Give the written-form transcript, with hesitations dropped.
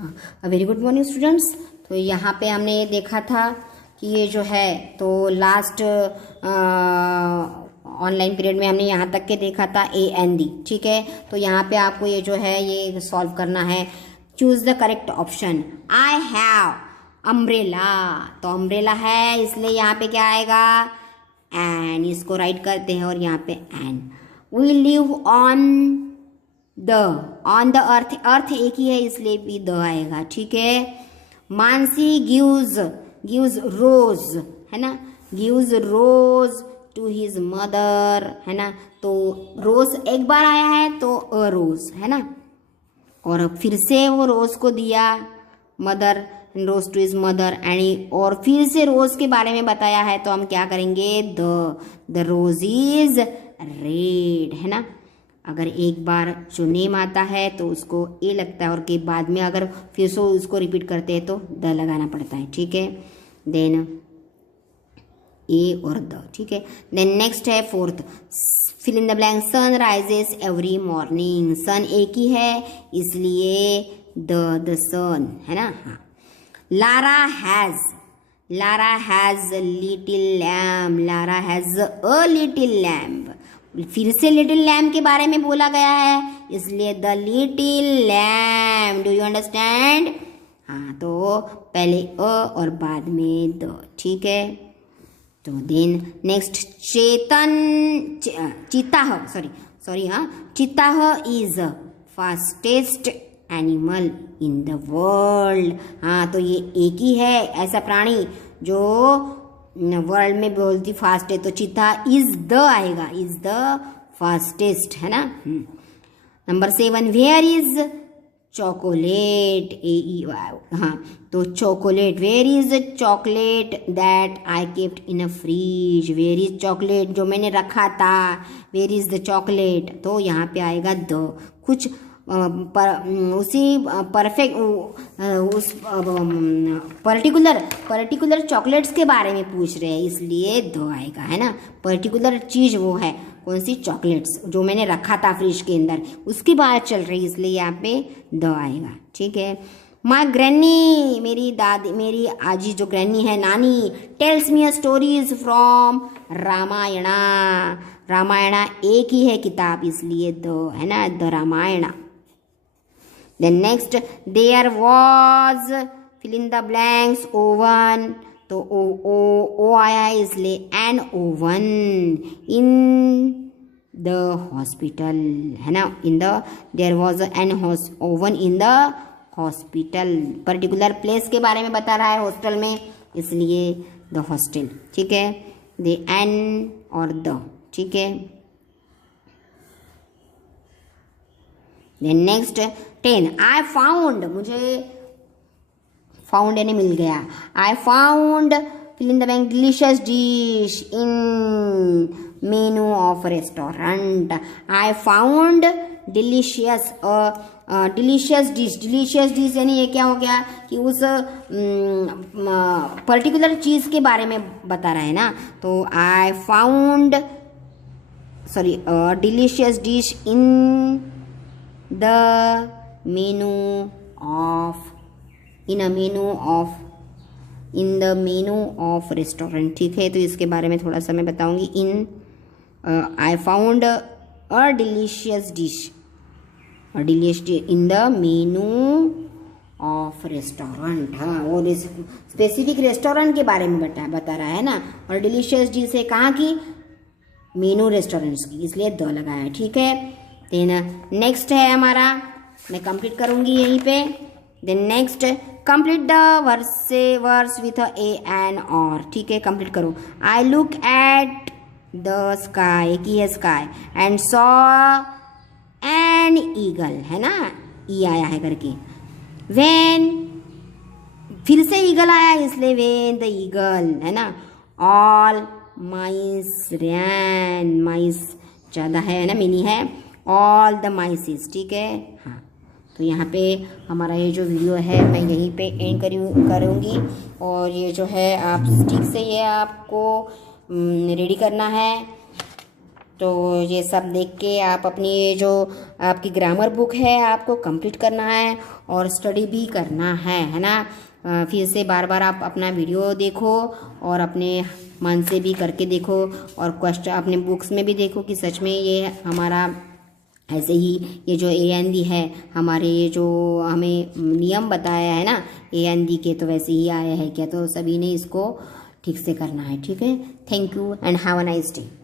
हाँ, very good morning students. तो यहाँ पे हमने ये देखा था कि ये जो है तो लास्ट ऑनलाइन पीरियड में हमने यहाँ तक के देखा था ए एन डी। ठीक है, तो यहाँ पे आपको ये जो है ये सॉल्व करना है। Choose the correct option. I have umbrella, तो अम्ब्रेला है इसलिए यहाँ पे क्या आएगा, एन। इसको राइट करते हैं और यहाँ पे एन। We live on the earth, earth एक ही है इसलिए भी द आएगा। ठीक है, मानसी गिव्स रोज, है ना, gives rose to his mother, है ना, तो रोज एक बार आया है तो अ रोज, है ना, और फिर से वो रोज को दिया, mother, rose to his mother, and और फिर से रोज के बारे में बताया है तो हम क्या करेंगे, द रोज इज रेड, है ना। अगर एक बार जो नेम आता है तो उसको ए लगता है और के बाद में अगर फिर से उसको रिपीट करते हैं तो द लगाना पड़ता है। ठीक है, देन ए और द। ठीक है, देन नेक्स्ट है fourth, fill in the blank. Sun rises every morning, sun एक ही है इसलिए द सन, है ना। हाँ, Lara has little lamp, Lara has a little lamp, फिर से लिटिल लैम्प के बारे में बोला गया है इसलिए the little lamp. Do you understand? हाँ, तो पहले अ और बाद में द। ठीक है, तो then next cheetah is fastest animal in the world. हाँ, तो ये एक ही है ऐसा प्राणी जो वर्ल्ड में बोलती फास्ट है, तो चीता इज द आएगा, इज द फास्टेस्ट, है ना। Number 7, where is chocolate, A E Y. हाँ, तो chocolate, where is chocolate that I kept in a fridge, where is chocolate जो मैंने रखा था, वेयर इज द चॉकलेट, तो यहाँ पे आएगा द। कुछ उसी परफेक्ट उस पर्टिकुलर चॉकलेट्स के बारे में पूछ रहे हैं इसलिए दो आएगा, है ना। पर्टिकुलर चीज़ वो है कौन सी, चॉकलेट्स जो मैंने रखा था फ्रिज के अंदर, उसकी बात चल रही इसलिए यहाँ पे द आएगा। ठीक है, माई ग्रैनी, मेरी दादी, मेरी आजी जो ग्रैनी है, नानी, tells me a stories from Ramayana, Ramayana एक ही है किताब इसलिए द, है ना, the Ramayana. Then next, there was fill in the blanks oven, तो ओ आया है इसलिए an oven in the hospital, है ना, there was an oven in the hospital, particular place के बारे में बता रहा है हॉस्टल में इसलिए the hostel। ठीक है, the an और the। ठीक है, देन नेक्स्ट 10, आई फाउंड, मुझे फाउंड यानी मिल गया, I found fill in the blank delicious dish in menu of restaurant, I found delicious delicious dish यानी ये क्या हो गया कि उस पर्टिकुलर चीज़ के बारे में बता रहा है ना, तो आई found delicious dish in the menu of in the menu of restaurant. ठीक है, तो इसके बारे में थोड़ा सा मैं बताऊंगी। In I found a delicious dish in the menu of restaurant. हाँ, वो स्पेसिफिक रेस्टोरेंट के बारे में बता रहा है ना, और डिलीशियस डिश है कहाँ की, मेनू रेस्टोरेंट्स की, इसलिए द लगाया है। ठीक है, देन नेक्स्ट है हमारा, मैं कंप्लीट करूंगी यहीं पे। Then next, complete the verse with a an और। ठीक है, कंप्लीट करो। I look at the sky, की है sky, and saw an eagle, है ना, ई आया है करके। वेन, फिर से ईगल आया इसलिए वेन द ईगल, है ना। ऑल माइस रैन, माइस ज़्यादा है ना, मिनी है, ऑल द माइसेस। ठीक है, हाँ, तो यहाँ पे हमारा ये जो वीडियो है मैं यहीं पे एंड करूँगी, और ये जो है आप ठीक से ये आपको रेडी करना है। तो ये सब देख के आप अपनी ये जो आपकी ग्रामर बुक है आपको कंप्लीट करना है और स्टडी भी करना है ना। फिर से बार बार आप अपना वीडियो देखो और अपने मन से भी करके देखो और क्वेश्चन अपने बुक्स में भी देखो कि सच में ये हमारा ऐसे ही ये जो AND है हमारे ये जो हमें नियम बताया है ना AND के, तो वैसे ही आया है क्या, तो सभी ने इसको ठीक से करना है। ठीक है, thank you and have a nice day.